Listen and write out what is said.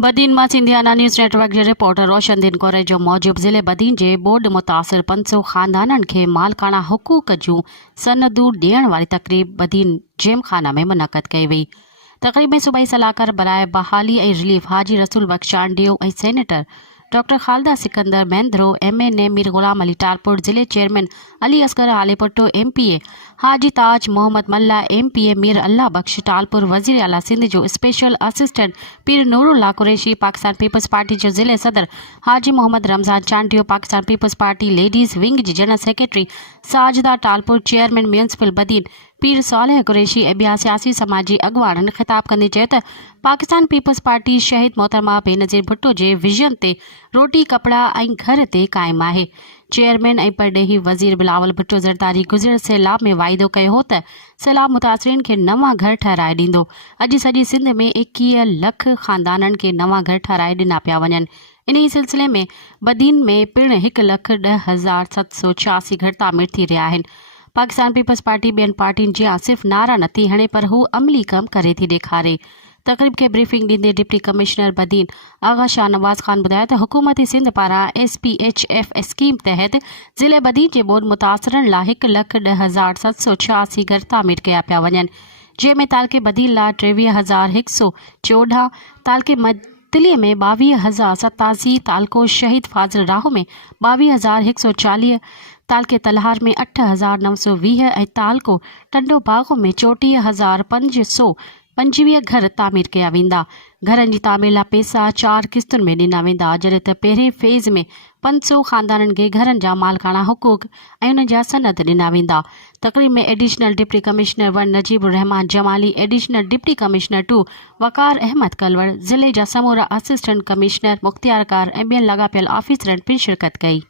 बदीन मां सिंधियाना news network जे रिपोर्टर रोशन दिन कोरे जो मूजिब ज़िले बदीन जे बोर्ड मुतासिर 500 ख़ानदाननि खे मालकाना हुकूक जूं सनदूं ॾियण वारी तक़रीब बदीन जिमखाना में मुनक़द कई वई। तक़रीब में सूबाई सलाहकार बराए बहाली ऐं रिलीफ हाजी रसूल बख्श चांडियो ऐं senator doctor Khalida Sikandar Mahendro MNA Mir Ghulam Ali Talpur, ज़िले chairman Ali Asghar Alepoto, MPA Haji Taj Mohammad Malla, MPA Mir Allah Bakhsh Talpur, वज़ीर आला सिंध जो special assistant Pir Noorullah Qureshi, Pakistan Peoples Party जो ज़िले सदर Haji Mohammad Ramzan Chandio, Pakistan Peoples Party ladies wing जी general secretary Sajida Talpur, chairman municipal Badin Pir Saleh कुरैशी ऐं ॿिया सियासी समाजी अॻुवाननि ख़िताब कंदे चयो त पाकिस्तान पीपल्स पार्टी शहीद मोहतरमा बेनज़ीर भुट्टो जे विजन ते रोटी कपड़ा ऐं घर ते क़ाइमु आहे। चेयरमैन ऐं परॾेही वज़ीर बिलावल भुट्टो ज़रदारी गुज़िरियल सैलाब में वाइदो कयो हो त सैलाब मुतासिरीन खे नवां घर ठहिराए ॾींदो। अॼु सॼी सिंध में 21 लख ख़ानदाननि खे नवां घर ठहिराए ॾिना पिया वञनि। इन ई सिलसिले में बदीन में पिण 1,10,786 घर तामीर थी रहिया आहिनि। पाकिस्तान पीपल्स पार्टी ॿियनि पार्टियुनि जियां सिर्फ़ नारा नथी हणे पर हू अमली कम करे थी ॾेखारे। तक़रीब खे ब्रीफिंग ॾींदे डिप्टी कमिश्नर बदीन आगा शाह नवाज़ ख़ान ॿुधायो त हुकूमती सिंध पारां SPHF स्कीम तहत ज़िले बदीन जे बोर्ड मुतासिरनि लाइ 1,10,786 घर तामीर कया पिया वञनि, जंहिंमें तालके बदीन लाइ 23,114, तालके मदली में 22,087, तालको शहीद फाज़िल राहो में 22,140, तालके तलहार में 8,920 ऐं तालको टंडो बागो में 34,525 घर तामीर कया वेंदा। घरनि जी तामीर लाइ पैसा 4 क़िस्तुनि में ॾिना वेंदा, जॾहिं त पहिरें फेज़ में 500 ख़ानदाननि खे घरनि जा मालकाना हुकूक ऐं उन जा सनद ॾिना वेंदा। तक़रीब में एडिशनल डिप्टी कमिश्नर 1 नजीबुर रहमान जमाली, एडिशनल डिप्टी कमिश्नर 2 वकार अहमद कलवड़, ज़िले जा समूरा असिस्टेंट कमिश्नर मुख्तियार कार ऐं ॿियनि लाॻापियल ऑफिसरनि पिणु शिरकत कई।